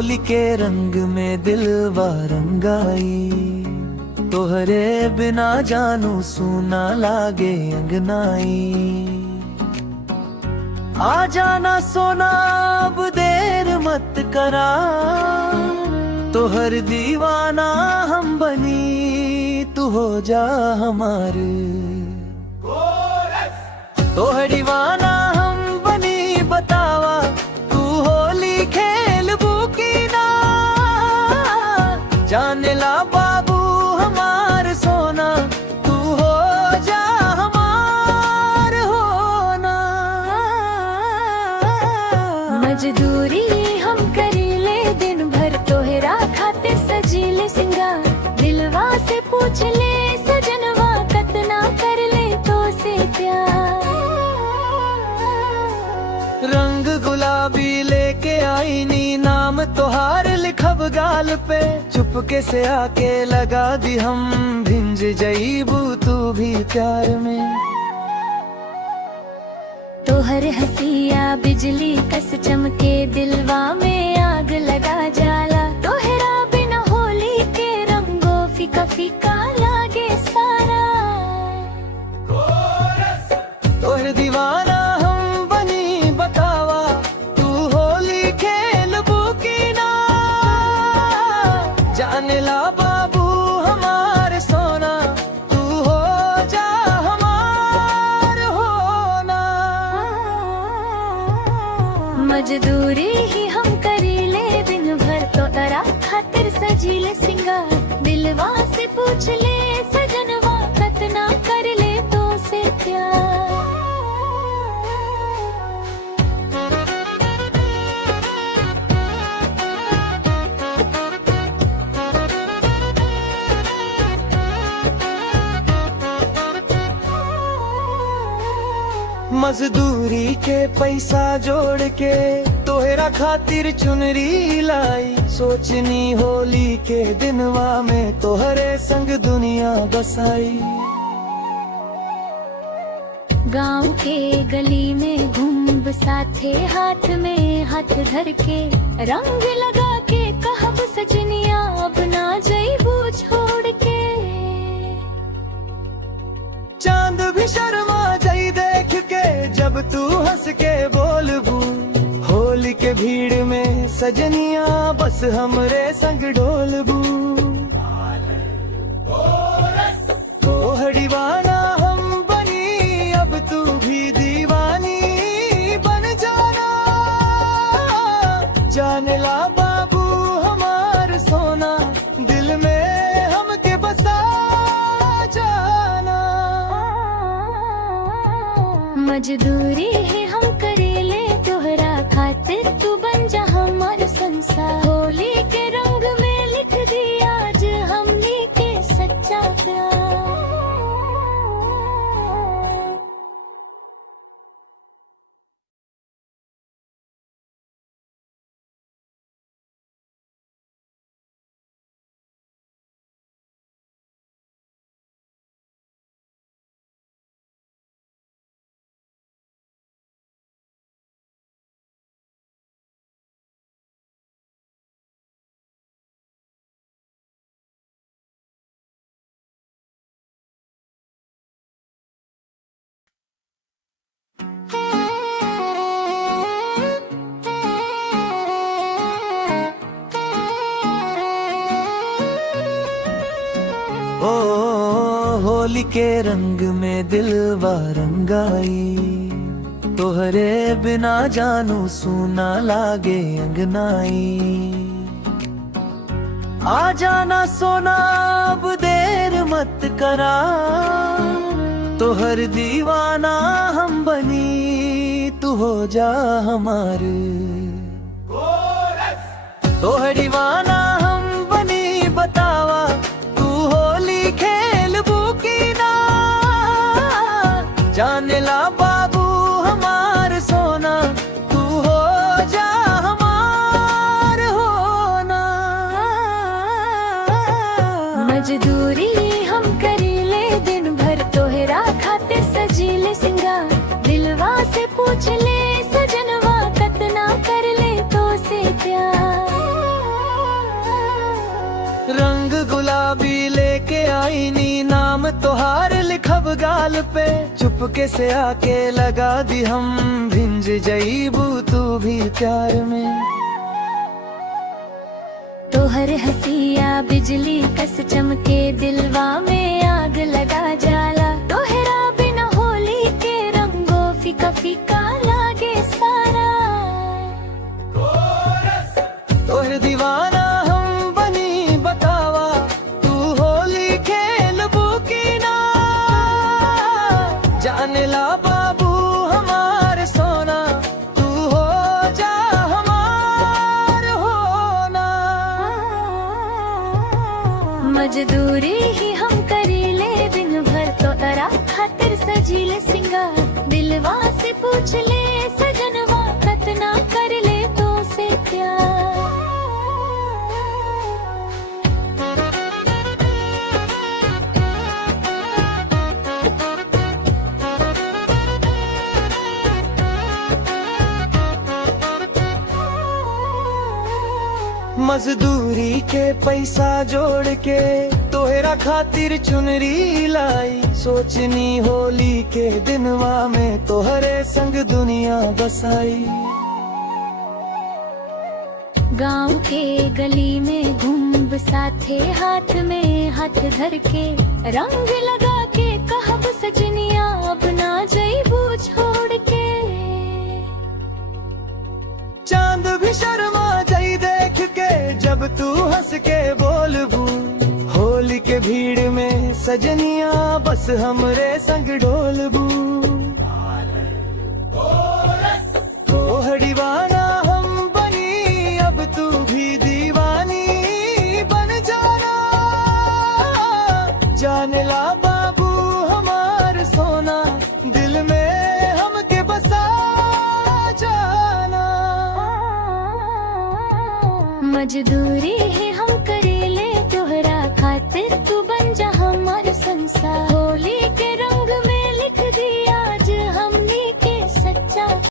होली के रंग में दिलवा रंगाई, तोहरे बिना जानू सूना लागे अंगनाई। आ जाना सोना अब देर मत करा, तोहर दीवाना हम बनी, तू हो जा हमारे। तोहर दीवाना हम बनी, बतावा तू होली खेलबू की ना। जाने ला बाबू हमार सोना, तू हो जा हमार होना। मजदूरी हम करीले दिन भर, तोहरा खातिर सजीले सिंगार। दिलवा से पूछ ले सजनवा, कतना कर ले तो से प्यार। रंग गुलाबी लेके आई नी, नाम तोहार लिखब गाल पे। चुपके से आके लगा दी हम, भिंज जईबू तू भी प्यार में। तोहर हसिया बिजली कस चमके, दिलवा में आग लगा जाला। तोहरा बिना होली के रंगो फीका फीका लागे सारा। तोहर दीवाना हम बनी, बतावा तू होली खेलबू की ना। जाने ला बाबू हमार सोना, तू हो जा हमार होना। मजदूरी ही हम करीले दिन भर, तोहरा खातिर सजीले सिंगार। दिलवा से पूछ ले सजनवा, कतना कर ले तो से प्यार। मजदूरी के पैसा जोड़ के तोहरा खातिर चुनरी लाई। सोचनी होली के दिनवा में तोहरे संग दुनिया बसाई। गांव के गली में घूम साथे, हाथ में हाथ धर के। रंग लगा के कहब सजनिया, अब ना जईबू छोड़ के। चांद भी शर्मा जाई देख के, जब तू हंस के बोलबू। होली के भीड़ में सजनिया, बस हमरे संग डोलबू। तोहर दीवाना हम बनी, अब तू भी दीवानी बन जाना। जाने ला बाबू हमार सोना, दिल में हमके बसा जाना। मजदूरी है हम करेले तोहरा खातिर, तू बन जा हमार संसार। होली के रंग में लिख दिया आज हमनी के सच्चा प्यार। ओ होली के रंग में दिलवा रंगाई, तोहरे बिना जानू सूना लागे अंगनाई। आ जाना सोना अब देर मत करा, तोहर दीवाना हम बनी, तू हो जा हमारे। तोहर दीवाना हम बनी, बतावा तू होली खेलबू की ना। जाने ला बाबू हमार सोना, तू हो जा हमार होना। मजदूरी हम करीले दिन भर, तोहरा खातिर सजीले सिंगार। दिलवा से पूछ ले सजनवा, कतना कर ले तो से प्यार। रंग गुलाबी लेके आई नी, नाम तोहार लिखब गाल पे, चुपके से आके लगा दी हम, भिंज जईबू तू भी प्यार में। तोहर हसिया बिजली कस चमके, दिलवा में आग लगा जाला, तोहरा बिना होली के रंगो फीका फीका लागे सारा। तोहर दीवाना हम बनी बतावा, तू होली खेलबू की ना, जाने ला बाबू हमार सोना, तू हो जा हमार होना। मजदूरी ही हम करीले दिन भर, तोहरा खातिर सजीले सिंगार, दिलवा से पूछ ले सजनवा कतना कर ले तो से प्यार। मजदूरी के पैसा जोड़ के तोहरा खातिर चुनरी लाई, सोचनी होली के दिनवा में तोहरे संग दुनिया बसाई। गांव के गली में घूम साथे, हाथ में हाथ धर के, रंग लगा के कहब सजनिया अब ना जईबू छोड़ के। चांद भी शर्मा जाई देख के, जब तू हंस के बोलबू, होली के भीड़ में सजनिया बस हमरे संग डोलबू। तोहर दीवाना हम बनी, अब तू भी दीवानी बन जाना, जाने ला बाबू हमार सोना, दिल में हमके बसा जाना। मजदूरी है